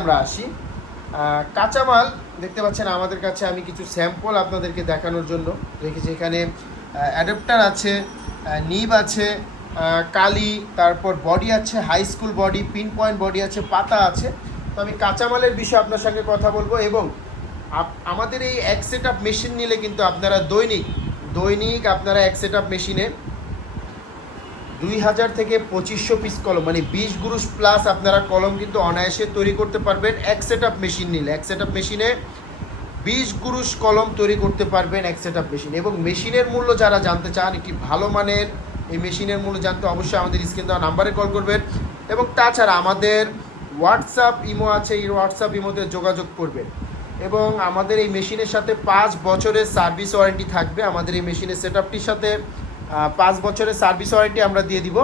আমরা আসি। কাঁচামাল, দেখতে পাচ্ছেন আমাদের কাছে আমি কিছু স্যাম্পল আপনাদেরকে দেখানোর জন্য। রেখেছি এখানে অ্যাডাপ্টার আছে নিব আছে কালি, তারপর বডি আছে high school body pin point body আছে, পাতা আছে। তো আমি কাঁচামালের বিষয়ে আপনার সঙ্গে কথা বলব এবং আমাদের এই এক সেট মেশিন নিলে কিন্তু আপনারা দৈনিক দৈনিক আপনারা এক সেট মেশিনে দুই হাজার থেকে পঁচিশশো পিস কলম মানে বিশ গুরুষ প্লাস আপনারা কলম কিন্তু অনায়াসে তৈরি করতে পারবেন। এক সেট আপ মেশিন নিলে, এক সেট আপ মেশিনে বিশ গুরুষ কলম তৈরি করতে পারবেন এক সেট আপ মেশিন এবং মেশিনের মূল্য যারা জানতে চান, একটি ভালো মানের এই মেশিনের মূল্য জানতে অবশ্যই আমাদের স্ক্রিন দেওয়া নাম্বারে কল করবেন। এবং তাছাড়া আমাদের হোয়াটসঅ্যাপ ইমো আছে, এই হোয়াটসঅ্যাপ ইমোতে যোগাযোগ করবেন। এবং আমাদের এই মেশিনের সাথে পাঁচ বছরের সার্ভিস ওয়ারেন্টি থাকবে। আমাদের এই মেশিনের সেট সাথে পাঁচ বছরের সার্ভিস ওয়ারেন্টি আমরা দিয়ে দিব।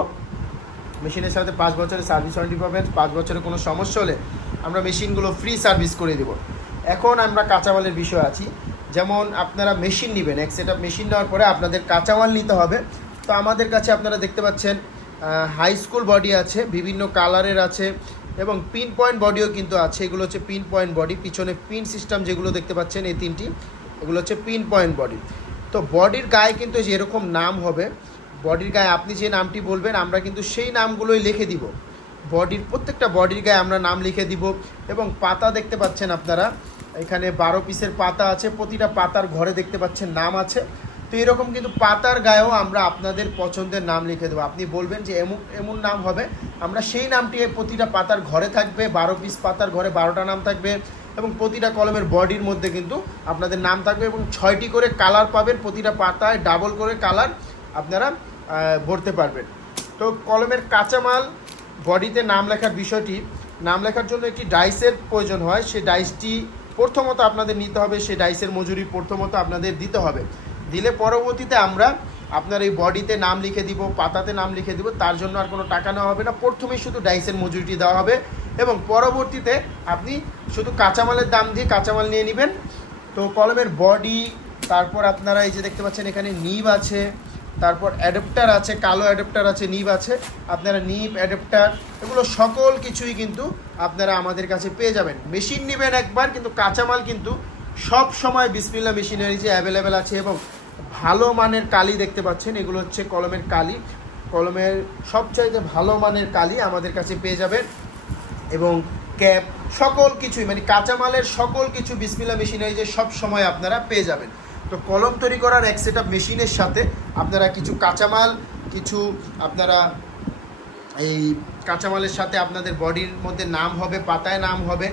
মেশিনের সাথে পাঁচ বছরের সার্ভিস ওয়ারেন্টি পাবেন। পাঁচ বছরের কোনো সমস্যা হলে আমরা মেশিনগুলো ফ্রি সার্ভিস করে দেব। এখন আমরা কাঁচামালের বিষয় আছি। যেমন আপনারা মেশিন নেবেন, এক সেট মেশিন নেওয়ার পরে আপনাদের কাঁচামাল নিতে হবে। তো আমাদের কাছে আপনারা দেখতে পাচ্ছেন হাই স্কুল বডি আছে, বিভিন্ন কালারের আছে এবং পিন পয়েন্ট বডিও কিন্তু আছে। এগুলো হচ্ছে পিন পয়েন্ট বডি পিছনে পিন সিস্টেম যেগুলো দেখতে পাচ্ছেন এই তিনটি, এগুলো হচ্ছে পিন পয়েন্ট বডি তো বডির গায়ে কিন্তু যে এরকম নাম হবে, বডির গায়ে আপনি যে নামটি বলবেন, আমরা কিন্তু সেই নামগুলোই লিখে দিব। বডির প্রত্যেকটা বডির গায়ে আমরা নাম লিখে দিব এবং পাতা দেখতে পাচ্ছেন আপনারা, এখানে বারো পিসের পাতা আছে, প্রতিটা পাতার ঘরে দেখতে পাচ্ছেন নাম আছে। তো এরকম কিন্তু পাতার গায়েও আমরা আপনাদের পছন্দের নাম লিখে দেবো। আপনি বলবেন যে এমন এমন নাম হবে, আমরা সেই নামটি প্রতিটা পাতার ঘরে থাকবে, বারো পিস পাতার ঘরে বারোটা নাম থাকবে এবং প্রতিটা কলমের বডির মধ্যে কিন্তু আপনাদের নাম থাকবে এবং ছয়টি করে কালার পাবেন, প্রতিটা পাতায় ডাবল করে কালার আপনারা ভরতে পারবেন। তো কলমের কাঁচামাল বডিতে নাম লেখার বিষয়টি, নাম লেখার জন্য একটি ডাইসের প্রয়োজন হয়। সেই ডাইসটি প্রথমত আপনাদের নিতে হবে সেই ডাইসের মজুরি প্রথমত আপনাদের দিতে হবে। দিলে পরবর্তীতে আমরা আপনার এই বডিতে নাম লিখে দিব, পাতাতে নাম লিখে দিব, তার জন্য আর কোনো টাকা নেওয়া হবে না। প্রথমেই শুধু ডাইসের মজুরিটি দেওয়া হবে। এবং পরবর্তীতে আপনি শুধু কাঁচামালের দাম দিয়ে কাঁচামাল নিয়ে নেবেন। তো কলমের বডি তারপর আপনারা এই যে দেখতে পাচ্ছেন এখানে নিব আছে, তারপর অ্যাডাপ্টার আছে, কালো অ্যাডাপ্টার আছে, নিব আছে। আপনারা নিব অ্যাডাপ্টার এগুলো সকল কিছুই কিন্তু আপনারা আমাদের কাছে পেয়ে যাবেন। মেশিন নেবেন একবার, কিন্তু কাঁচামাল কিন্তু সব সময় বিসমিল্লা মেশিনারি যে অ্যাভেলেবেল আছে এবং ভালো মানের কালি দেখতে পাচ্ছেন, এগুলো হচ্ছে কলমের কালি। কলমের সবচাইতে ভালো মানের কালি আমাদের কাছে পেয়ে যাবেন। এবং ক্যাপ, সকল কিছুই মানে কাঁচামালের সকল কিছু বিসমিল্লা মেশিনারি যে সব সময় আপনারা পেয়ে যাবেন। তো কলম তৈরি করার এক সেট মেশিনের সাথে আপনারা কিছু কাঁচামাল, কিছু আপনারা এই কাঁচামালের সাথে আপনাদের বডির মধ্যে নাম হবে, পাতায় নাম হবে।